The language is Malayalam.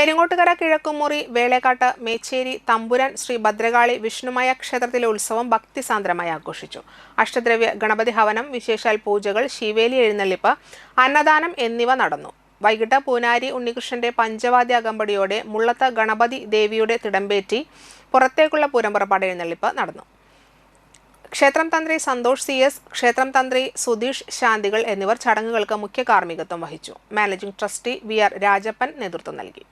പെരിങ്ങോട്ടുകര കിഴക്കുമുറി വേളേക്കാട്ട് മേച്ചേരി തമ്പുരാൻ ശ്രീ ഭദ്രകാളി വിഷ്ണുമയ ക്ഷേത്രത്തിലെ ഉത്സവം ഭക്തിസാന്ദ്രമായി ആഘോഷിച്ചു. അഷ്ടദ്രവ്യ ഗണപതി ഹവനം, വിശേഷാൽ പൂജകൾ, ശിവേലി എഴുന്നള്ളിപ്പ്, അന്നദാനം എന്നിവ നടന്നു. വൈകിട്ട് പൂനാരി ഉണ്ണികൃഷ്ണന്റെ പഞ്ചവാദ്യ അകമ്പടിയോടെ മുള്ളത്ത് ഗണപതി ദേവിയുടെ തിടമ്പേറ്റി പുറത്തേക്കുള്ള പൂരംപുറപ്പാട് എഴുന്നള്ളിപ്പ് നടന്നു. ക്ഷേത്രം തന്ത്രി സന്തോഷ് CS, ക്ഷേത്രം തന്ത്രി സുധീഷ് ശാന്തികൾ എന്നിവർ ചടങ്ങുകൾക്ക് മുഖ്യ കാർമ്മികത്വം വഹിച്ചു. മാനേജിംഗ് ട്രസ്റ്റി VR രാജപ്പൻ നേതൃത്വം നൽകി.